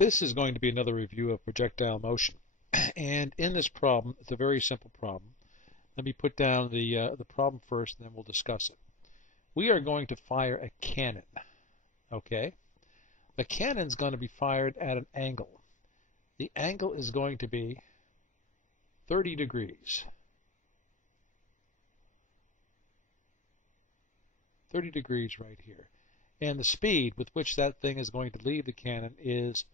This is going to be another review of projectile motion. And in this problem, it's a very simple problem. Let me put down the problem first, and then we'll discuss it. We are going to fire a cannon. Okay? The cannon is going to be fired at an angle. The angle is going to be 30 degrees. 30 degrees right here. And the speed with which that thing is going to leave the cannon is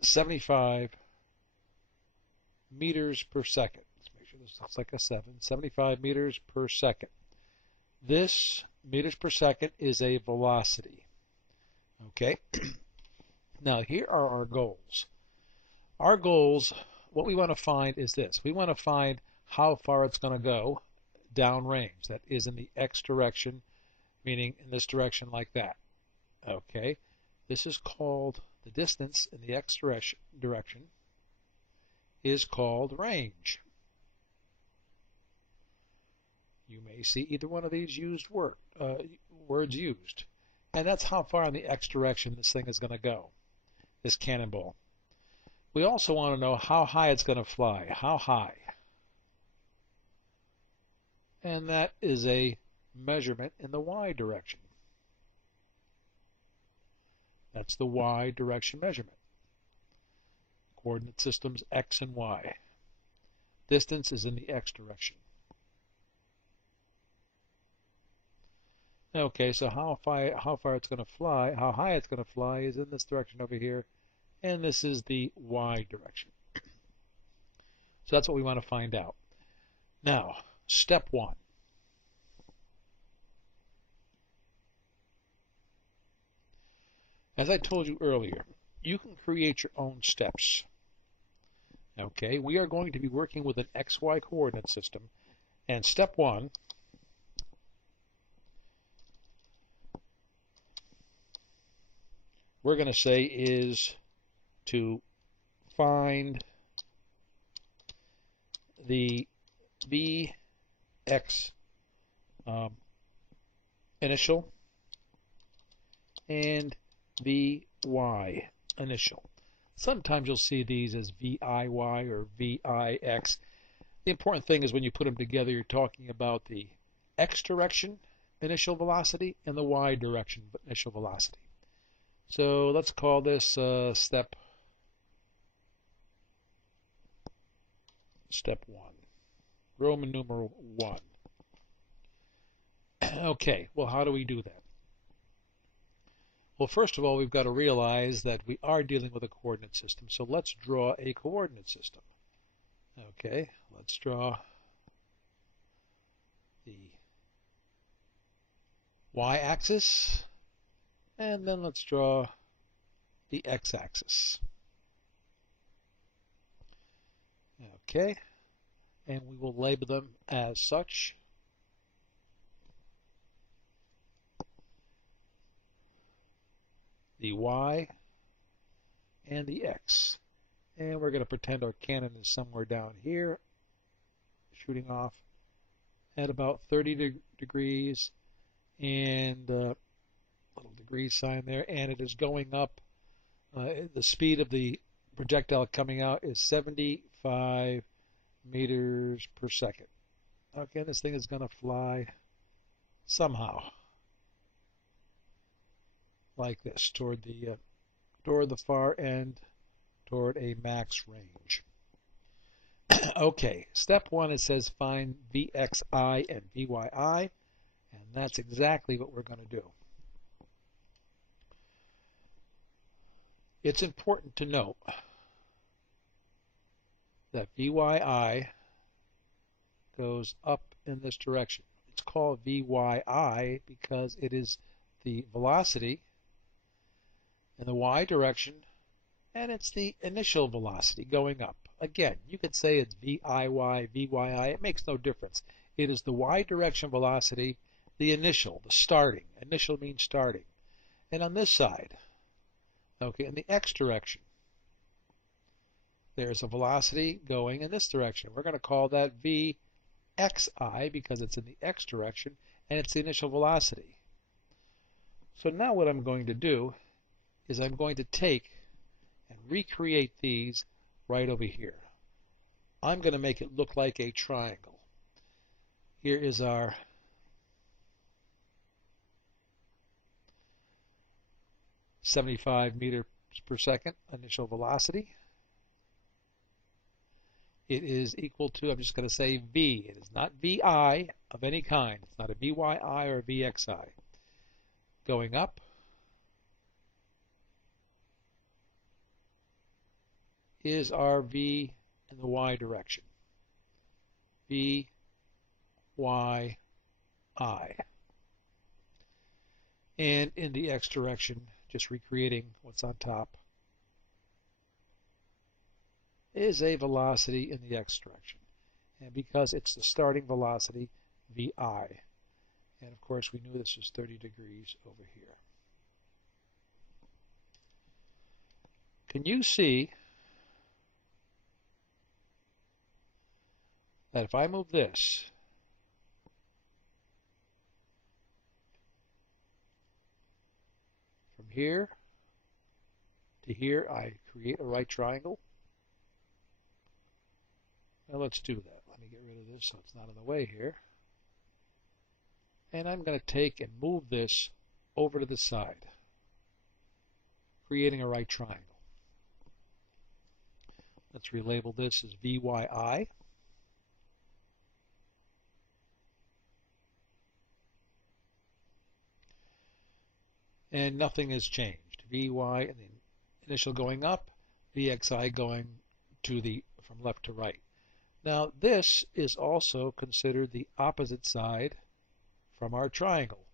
75 meters per second. Let's make sure this looks like a 7. 75 meters per second. This meters per second is a velocity. Okay? Now here are our goals. Our goals, what we want to find is this. We want to find how far it's going to go downrange. That is in the x direction, meaning in this direction like that. Okay? This is called, the distance in the x direction is called range. You may see either one of these words used. And that's how far in the x direction this thing is going to go, this cannonball. We also want to know how high it's going to fly. How high? And that is a measurement in the y direction. That's the y direction measurement. Coordinate systems x and y. Distance is in the x direction. Okay, so how far it's going to fly, how high it's going to fly is in this direction over here, and this is the y direction. So that's what we want to find out. Now, step one. As I told you earlier, you can create your own steps. Okay, we are going to be working with an XY coordinate system, and step one we're going to say is to find the Vx initial and Vy initial. Sometimes you'll see these as VIY or VIX. The important thing is when you put them together, you're talking about the x direction initial velocity and the y direction initial velocity. So let's call this step 1. Roman numeral 1. Okay, well, how do we do that? Well, first of all, we've got to realize that we are dealing with a coordinate system. So let's draw a coordinate system. Okay, let's draw the y-axis, and then let's draw the x-axis. Okay, and we will label them as such. The y and the x. And we're going to pretend our cannon is somewhere down here, shooting off at about 30 degrees, and little degree sign there, and it is going up. The speed of the projectile coming out is 75 meters per second. Okay, this thing is going to fly somehow like this toward the far end, toward a max range. Okay, step 1, it says find Vxi and Vyi, and that's exactly what we're going to do. It's important to note that Vyi goes up in this direction. It's called Vyi because it is the velocity in the y direction, and it's the initial velocity going up. Again, you could say it's VIY, VYI. It makes no difference. It is the y direction velocity, the initial, the starting. Initial means starting. And on this side, okay, in the x direction, there's a velocity going in this direction. We're going to call that Vxi because it's in the x direction, and it's the initial velocity. So now what I'm going to do is I'm going to take and recreate these right over here. I'm going to make it look like a triangle. Here is our (75 meters per second) initial velocity. It is equal to, I'm just going to say V. It is not VI of any kind. It's not a VYI or a VXI. Going up is our V in the Y direction. V, Y, I. And in the X direction, just recreating what's on top, is a velocity in the X direction. And because it's the starting velocity, VI. And of course we knew this was 30 degrees over here. Can you see that if I move this from here to here, I create a right triangle? Well, let's do that. Let me get rid of this so it's not in the way here. And I'm going to take and move this over to the side, creating a right triangle. Let's relabel this as VYI. And nothing has changed. VY and the initial going up, VXI going to the from left to right. Now this is also considered the opposite side from our triangle.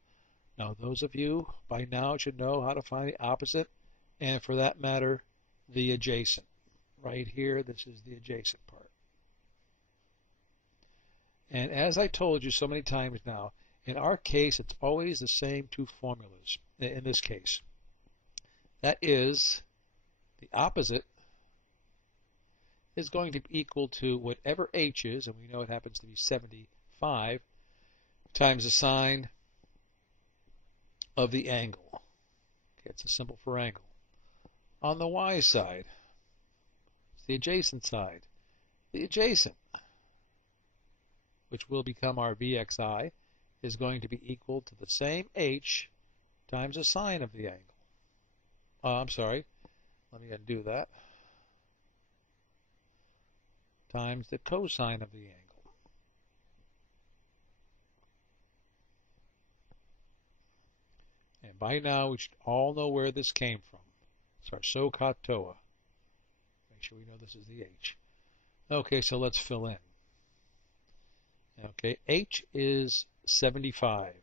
Now those of you by now should know how to find the opposite, and for that matter the adjacent. Right here, this is the adjacent part. And as I told you so many times now, in our case it's always the same two formulas in this case. That is, the opposite is going to be equal to whatever h is, and we know it happens to be 75, times the sine of the angle. Okay, it's a symbol for angle. On the y side, it's the adjacent side. The adjacent, which will become our VXI, is going to be equal to the same h times the sine of the angle. I'm sorry, let me undo that. Times the cosine of the angle. And by now we should all know where this came from. It's our SOHCAHTOA. Make sure we know this is the h. Okay, so let's fill in. Okay, h is 75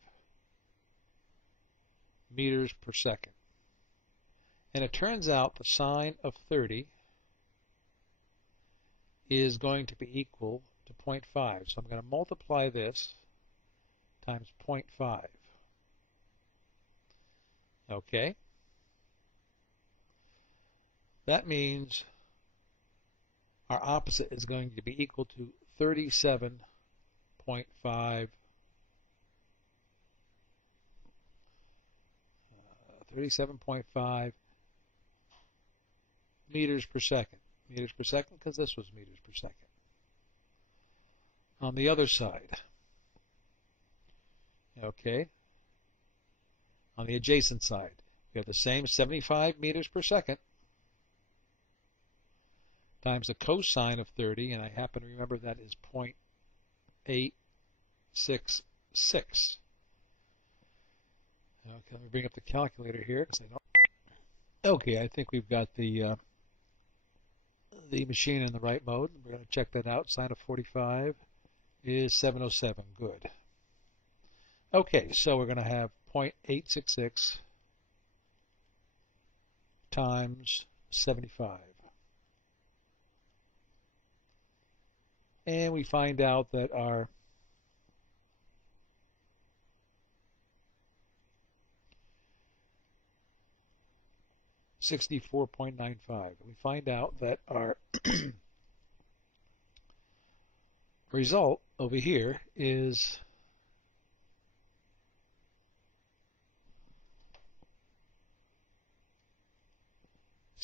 meters per second. And it turns out the sine of 30 is going to be equal to 0.5. So I'm going to multiply this times 0.5. Okay? That means our opposite is going to be equal to 37.5 meters per second. Meters per second because this was meters per second. On the other side, okay, on the adjacent side, we have the same 75 meters per second times the cosine of 30, and I happen to remember that is 0.866. Okay, let me bring up the calculator here because I don't. Okay, I think we've got the machine in the right mode. We're going to check that out. Sine of 45 is 707. Good. Okay, so we're going to have 0.866 times 75. And we find out that our (64.95). We find out that our result over here is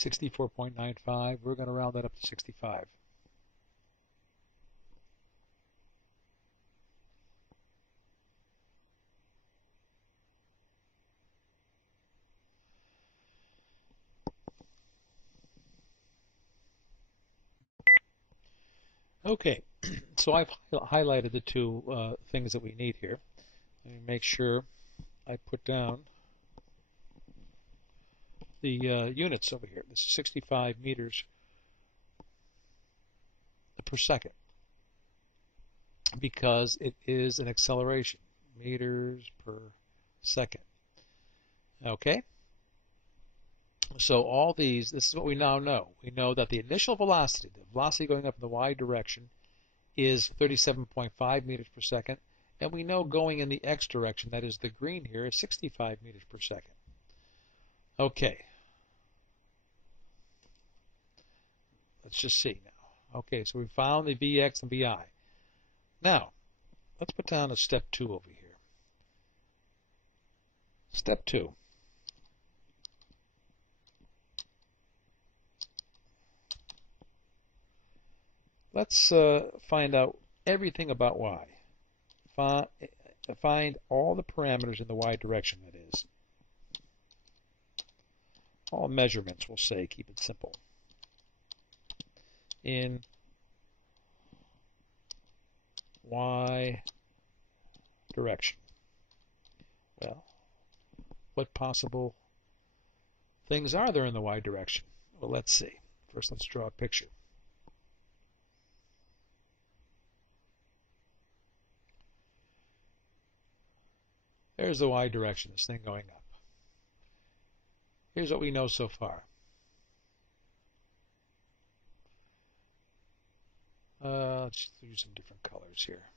64.95. We're going to round that up to 65. Okay, so I've highlighted the two things that we need here. Let me make sure I put down the units over here. This is 65 meters per second because it is an acceleration, meters per second. Okay? So all these, this is what we now know. We know that the initial velocity, the velocity going up in the y direction, is 37.5 meters per second. And we know going in the x direction, that is the green here, is 65 meters per second. Okay. Let's just see now. Okay, so we found the Vx and Vi. Now, let's put down a step 2 over here. Step 2. Let's find out everything about y. Find all the parameters in the y direction, that is. All measurements, we'll say, keep it simple. In y direction. Well, what possible things are there in the y direction? Well, let's see. First, let's draw a picture. There's the y direction, this thing going up. Here's what we know so far. Let's use some different colors here.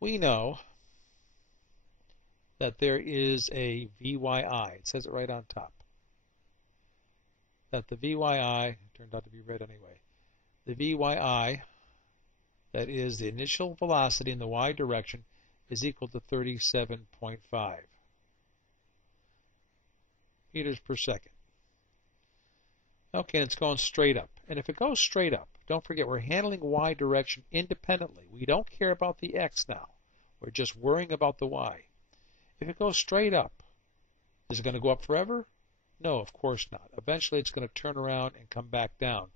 We know that there is a VYI. It says it right on top. That the VYI, turned out to be red anyway, the VYI, that is the initial velocity in the y direction, is equal to 37.5 meters per second. Okay, and it's going straight up. And if it goes straight up, don't forget we're handling y direction independently. We don't care about the x now. We're just worrying about the y. If it goes straight up, is it going to go up forever? No, of course not. Eventually it's going to turn around and come back down,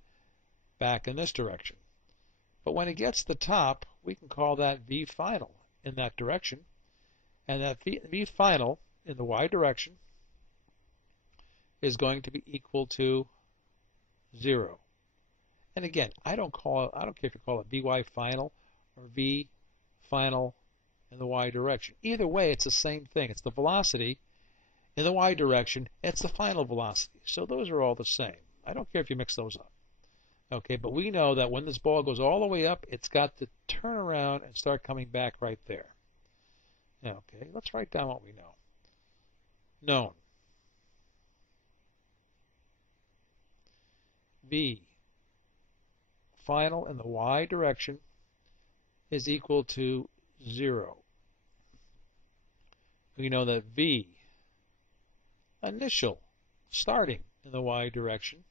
back in this direction. But when it gets to the top, we can call that V final in that direction. And that V final in the y direction is going to be equal to 0. And again, I don't care if you call it Vy final or V final in the y direction. Either way, it's the same thing. It's the velocity in the y direction. It's the final velocity. So those are all the same. I don't care if you mix those up. Okay, but we know that when this ball goes all the way up, it's got to turn around and start coming back right there. Okay, let's write down what we know. Known. V final in the y direction is equal to 0. We know that V initial starting in the y direction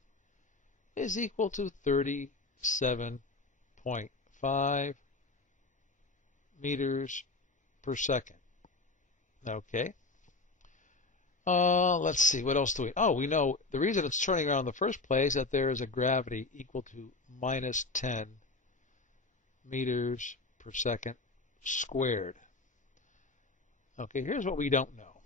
is equal to 37.5 meters per second. Okay. Let's see, what else do we... Oh, we know the reason it's turning around in the first place is that there is a gravity equal to minus 10 meters per second squared. Okay, here's what we don't know.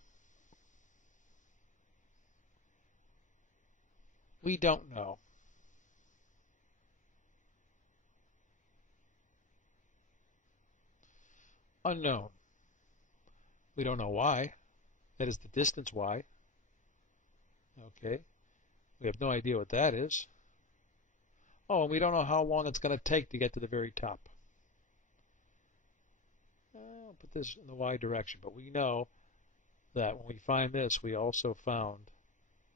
We don't know unknown. We don't know why. That is the distance y. Okay. We have no idea what that is. Oh, and we don't know how long it's going to take to get to the very top. I'll put this in the y direction, but we know that when we find this, we also found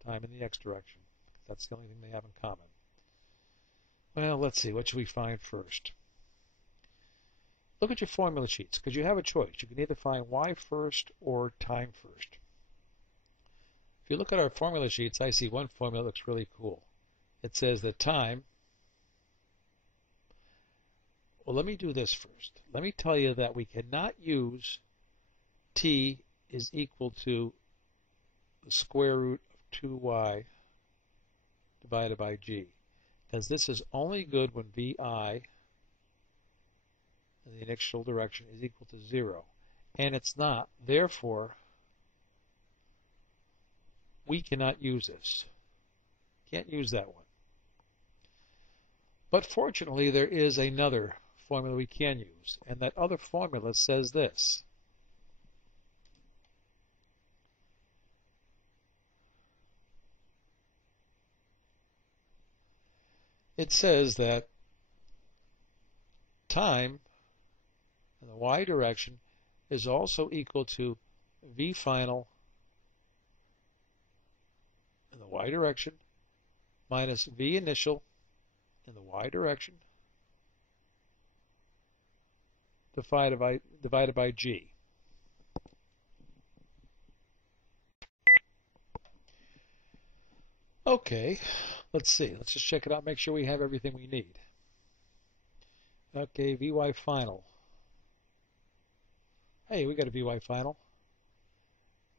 time in the x direction. That's the only thing they have in common. Well, let's see. What should we find first? Look at your formula sheets, because you have a choice. You can either find y first or time first. If you look at our formula sheets, I see one formula that looks really cool. It says that time, well, let me do this first. Let me tell you that we cannot use t is equal to the square root of 2y divided by g, because this is only good when vi in the initial direction is equal to 0, and it's not. Therefore, we cannot use this. Can't use that one. But fortunately, there is another formula we can use, and that other formula says this. It says that time in the y direction is also equal to v final in the y direction minus v initial in the y direction divided by g. Okay, let's see. Let's just check it out, make sure we have everything we need. Okay, Vy final. Hey, we got a Vy final.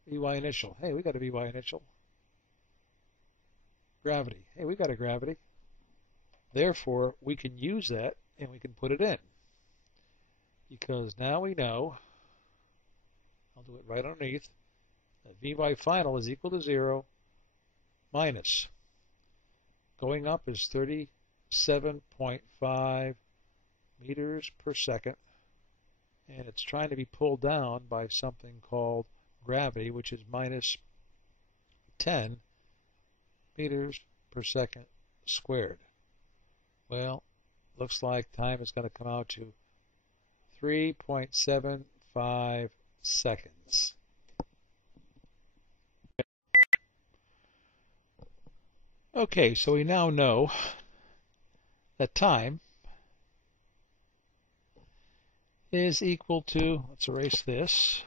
Vy initial. Hey, we got a Vy initial. Gravity. Hey, we got a gravity. Therefore, we can use that and we can put it in. Because now we know, I'll do it right underneath, that Vy final is equal to 0 minus, going up is 37.5 meters per second, and it's trying to be pulled down by something called gravity, which is minus 10 meters per second squared. Well, looks like time is going to come out to 3.75 seconds. Okay, so we now know that time is equal to, let's erase this,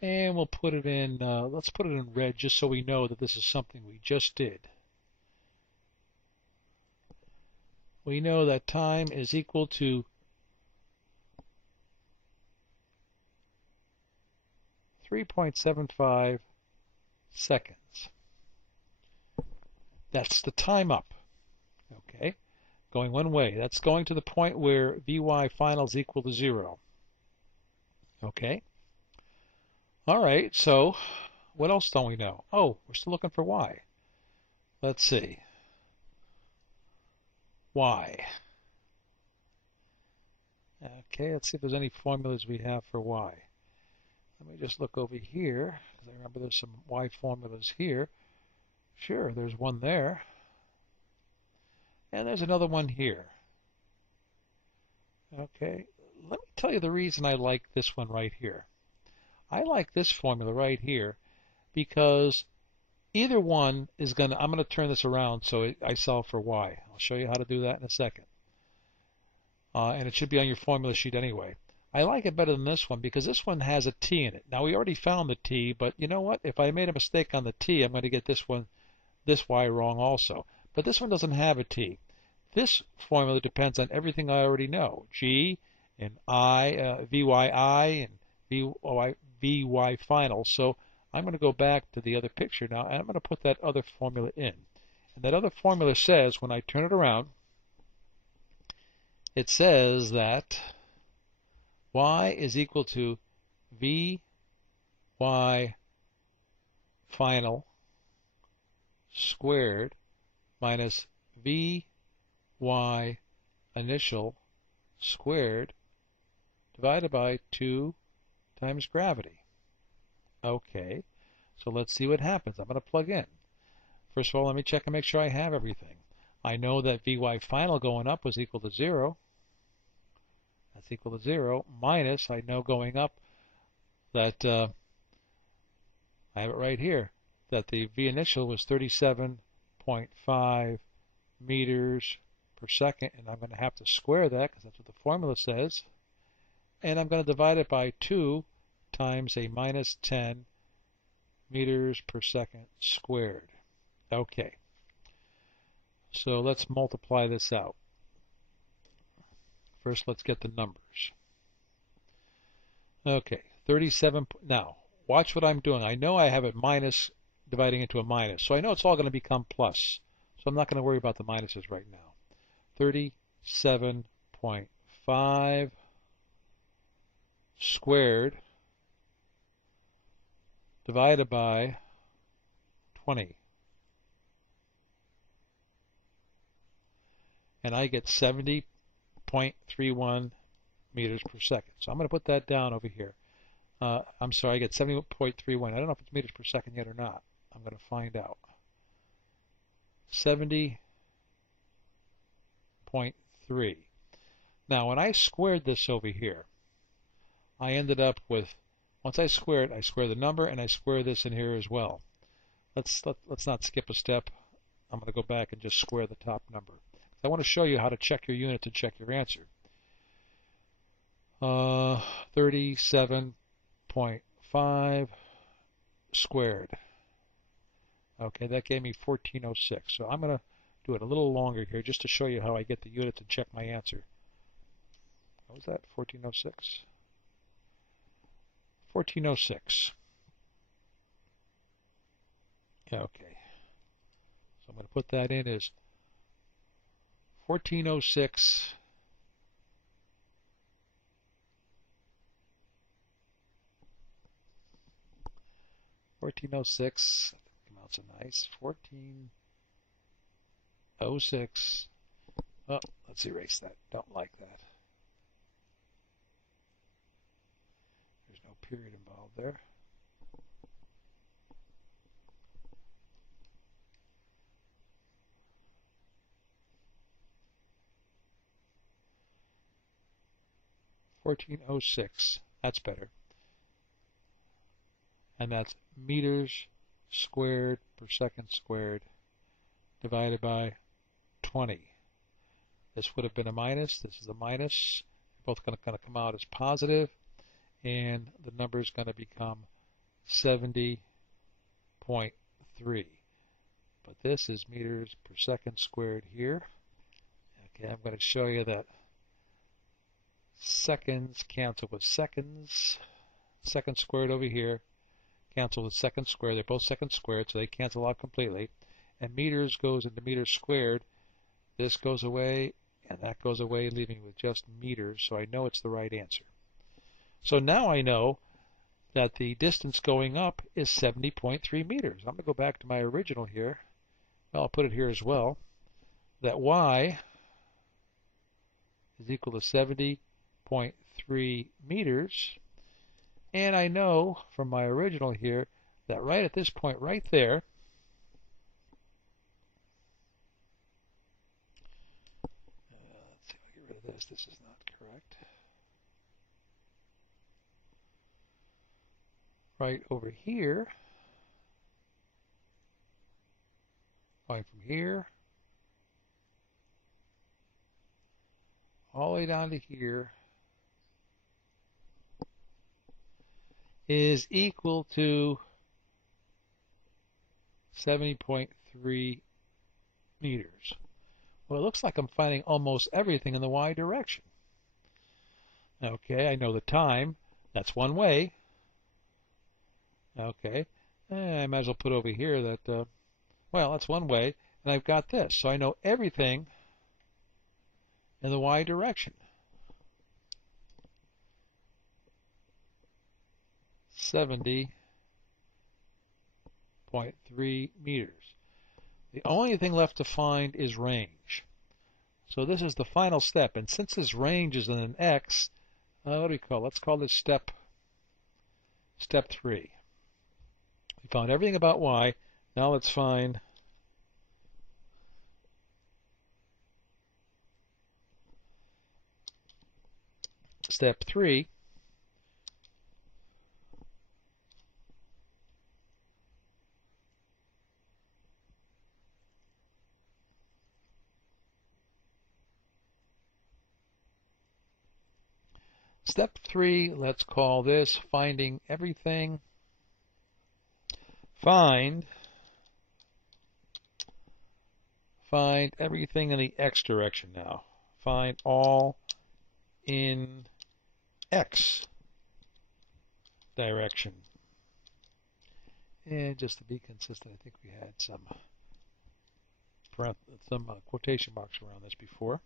and we'll put it in, let's put it in red just so we know that this is something we just did. We know that time is equal to 3.75 seconds. That's the time up. Okay, going one way. That's going to the point where Vy final is equal to 0. Okay. All right, so what else don't we know? Oh, we're still looking for y. Let's see. Y. Okay, let's see if there's any formulas we have for y. Let me just look over here, because I remember there's some y formulas here. Sure, there's one there. And there's another one here. Okay, let me tell you the reason I like this one right here. I like this formula right here because either one is going to, I'm going to turn this around so I solve for y. I'll show you how to do that in a second. And it should be on your formula sheet anyway. I like it better than this one because this one has a t in it. Now we already found the t, but you know what? If I made a mistake on the t, I'm going to get this y wrong also. But this one doesn't have a t. This formula depends on everything I already know. G and I, Vyi and Vy final. So I'm going to go back to the other picture now, and I'm going to put that other formula in. And that other formula says, when I turn it around, it says that y is equal to Vy final squared minus Vy initial squared divided by 2 times gravity. Okay, so let's see what happens. I'm going to plug in. First of all, let me check and make sure I have everything. I know that Vy final going up was equal to 0. That's equal to 0 minus, I know going up that, I have it right here, that the V initial was 37.5 meters per second, and I'm going to have to square that because that's what the formula says. And I'm going to divide it by 2 times a minus 10 meters per second squared. Okay, so let's multiply this out. First, let's get the numbers. Okay, 37. Now, watch what I'm doing. I know I have a minus dividing into a minus, so I know it's all going to become plus. So I'm not going to worry about the minuses right now. 37.5 squared divided by 20. And I get 70.31 meters per second. So I'm going to put that down over here. I'm sorry, I get 70.31. I don't know if it's meters per second yet or not. I'm going to find out. 70.3. Now, when I squared this over here, I ended up with, once I square it, I square the number and I square this in here as well. Let's not skip a step. I'm going to go back and just square the top number. I want to show you how to check your units and check your answer. 37.5 squared. Okay, that gave me 1406. So I'm going to do it a little longer here just to show you how I get the units and check my answer. What was that? 1406? 1406. Okay. So I'm going to put that in as 1406 1406. Come out so nice. 1406. Oh, let's erase that. Don't like that. There's no period involved there. $14.06. That's better. And that's meters squared per second squared divided by 20. This would have been a minus. This is a minus. Both going to come out as positive, and the number is going to become 70.3. But this is meters per second squared here. Okay, I'm going to show you that seconds cancel with seconds. Second squared over here cancel with second squared. They're both second squared, so they cancel out completely. And meters goes into meters squared. This goes away, and that goes away, leaving with just meters, so I know it's the right answer. So now I know that the distance going up is 70.3 meters. I'm going to go back to my original here. Well, I'll put it here as well. That y is equal to 70.3 meters. And I know from my original here that right at this point right there, let's see if I get rid of this. This is not correct. Right over here, going from here all the way down to here, is equal to 70.3 meters. Well, it looks like I'm finding almost everything in the y direction. Okay, I know the time. That's one way. Okay, I might as well put over here that, well, that's one way. And I've got this. So I know everything in the y direction. 70.3 meters. The only thing left to find is range. So this is the final step. And since this range is in an x, what do we call it? Let's call this step 3. We found everything about y. Now let's find step 3. Step 3, let's call this finding everything. Find everything in the x direction now. Find all in x direction. And just to be consistent, I think we had some quotation marks around this before.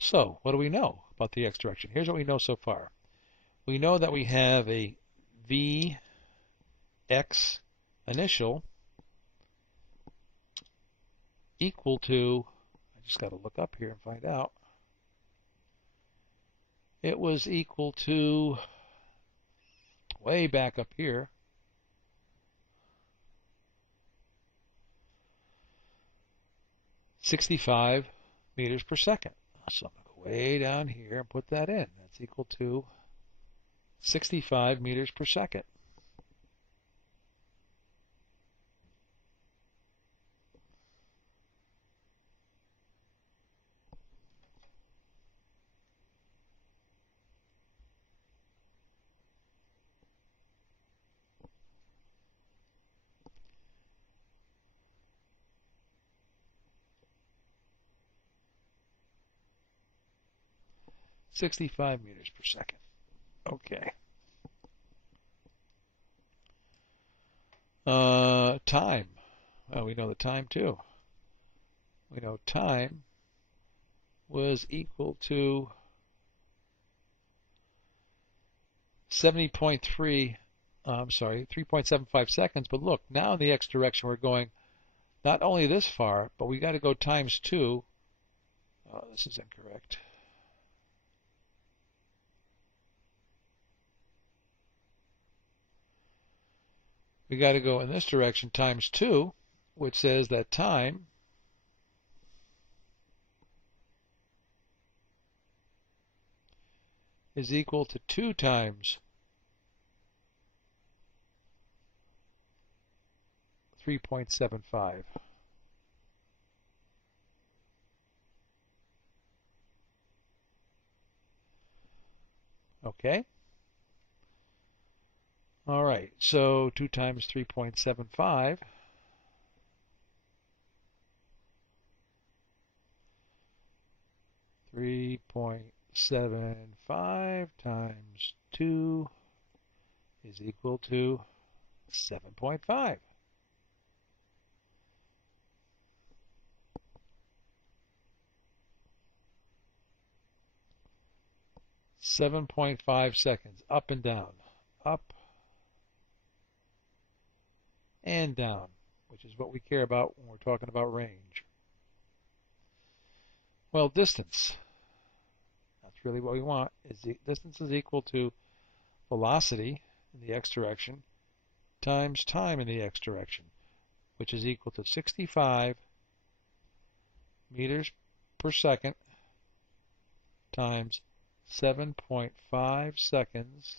So, what do we know about the x direction? Here's what we know so far. We know that we have a Vx initial equal to, I just got to look up here and find out. It was equal to, way back up here, .65 meters per second. So I'm going to go way down here and put that in. That's equal to 65 meters per second. .65 meters per second. Okay. Time. Well, we know the time too. We know time was equal to 3.75 seconds. But look, now in the x direction we're going not only this far, but we got to go times 2. Oh, this is incorrect. We got to go in this direction times 2, which says that time is equal to 2 times 3.75. Okay. All right, so 2 times 3.75 3.75 times 2 is equal to 7.5. .5 seconds, up and down, up and down, which is what we care about when we're talking about range. Well, distance, that's really what we want. Is the distance is equal to velocity in the x direction times time in the x direction, which is equal to 65 meters per second times 7.5 seconds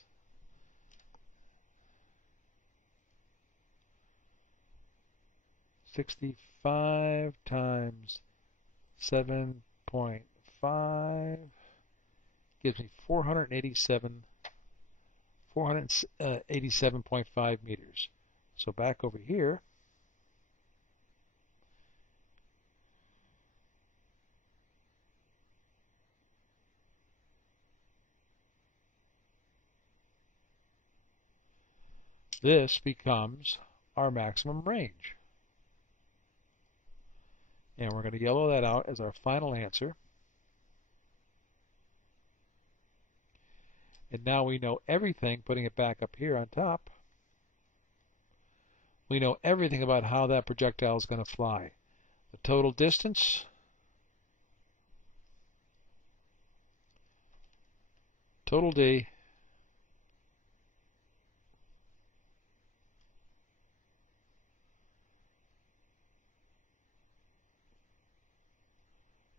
.65 times 7.5 gives me 487.5 meters. So back over here, this becomes our maximum range. And we're going to yellow that out as our final answer. And now we know everything, putting it back up here on top. We know everything about how that projectile is going to fly. The total distance, total D,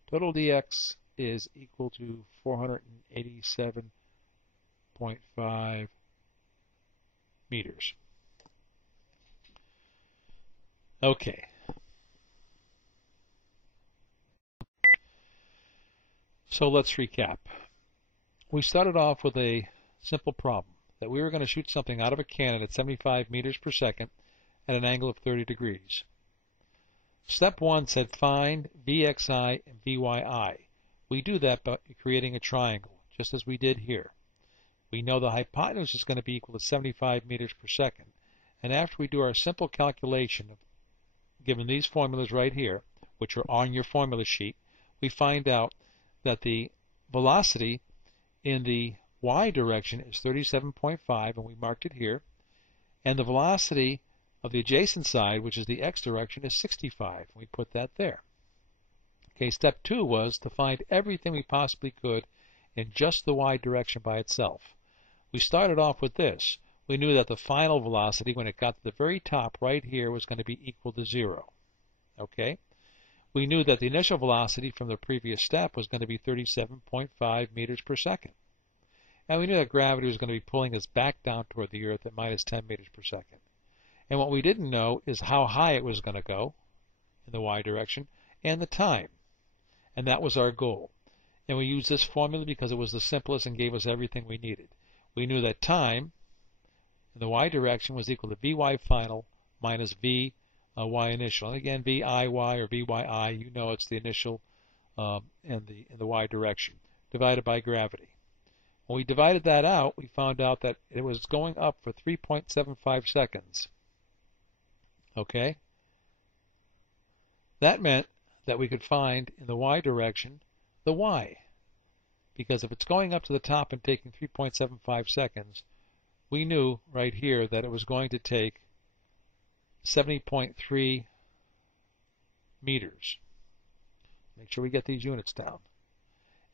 total dx is equal to 487.5 meters. Okay. So let's recap. we started off with a simple problem, that we were going to shoot something out of a cannon at 75 meters per second at an angle of 30 degrees. Step 1 said find Vxi and Vyi. We do that by creating a triangle, just as we did here. We know the hypotenuse is going to be equal to 75 meters per second, and after we do our simple calculation of given these formulas right here, which are on your formula sheet, we find out that the velocity in the y direction is 37.5, and we marked it here, and the velocity of the adjacent side, which is the x direction, is 65, and we put that there. Okay, step 2 was to find everything we possibly could in just the y direction by itself. We started off with this. We knew that the final velocity, when it got to the very top right here, was going to be equal to 0. Okay? We knew that the initial velocity from the previous step was going to be 37.5 meters per second. And we knew that gravity was going to be pulling us back down toward the Earth at minus 10 meters per second. And what we didn't know is how high it was going to go in the y direction and the time. And that was our goal. And we used this formula because it was the simplest and gave us everything we needed. We knew that time in the y direction was equal to Vy final minus y initial. And again, Viy or Vyi, you know it's the initial in the y direction, divided by gravity. When we divided that out, we found out that it was going up for 3.75 seconds. Okay? That meant that we could find in the y direction the y. Because if it's going up to the top and taking 3.75 seconds, we knew right here that it was going to take 70.3 meters. Make sure we get these units down.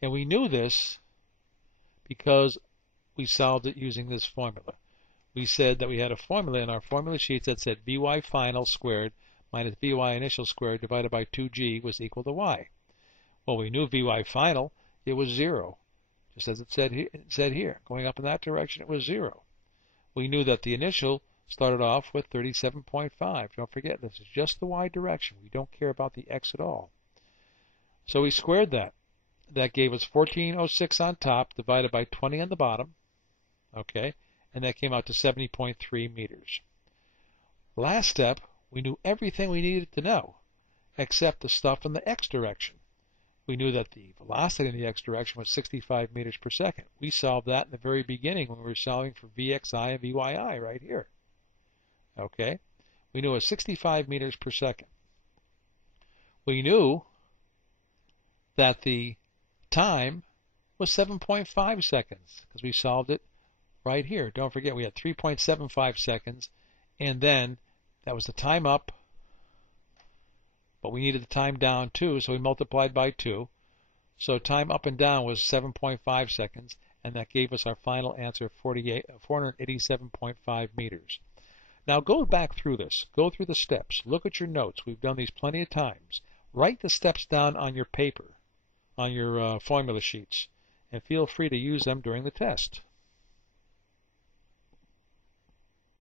And we knew this because we solved it using this formula. We said that we had a formula in our formula sheets that said Vy final squared minus Vy initial squared divided by 2g was equal to y. Well, we knew Vy final, it was 0. Just as it said here. Going up in that direction, it was 0. We knew that the initial started off with 37.5. Don't forget, this is just the y direction. We don't care about the x at all. So we squared that. That gave us 1406 on top divided by 20 on the bottom. Okay, and that came out to 70.3 meters. Last step, we knew everything we needed to know, except the stuff in the x direction. We knew that the velocity in the x direction was 65 meters per second. We solved that in the very beginning when we were solving for Vxi and Vyi right here. Okay, we knew it was 65 meters per second. We knew that the time was 7.5 seconds because we solved it right here. Don't forget, we had 3.75 seconds, and then that was the time up, but we needed the time down too, so we multiplied by 2. So time up and down was 7.5 seconds, and that gave us our final answer of 487.5 meters. Now go back through this. Go through the steps. Look at your notes. We've done these plenty of times. Write the steps down on your paper, on your formula sheets, and feel free to use them during the test.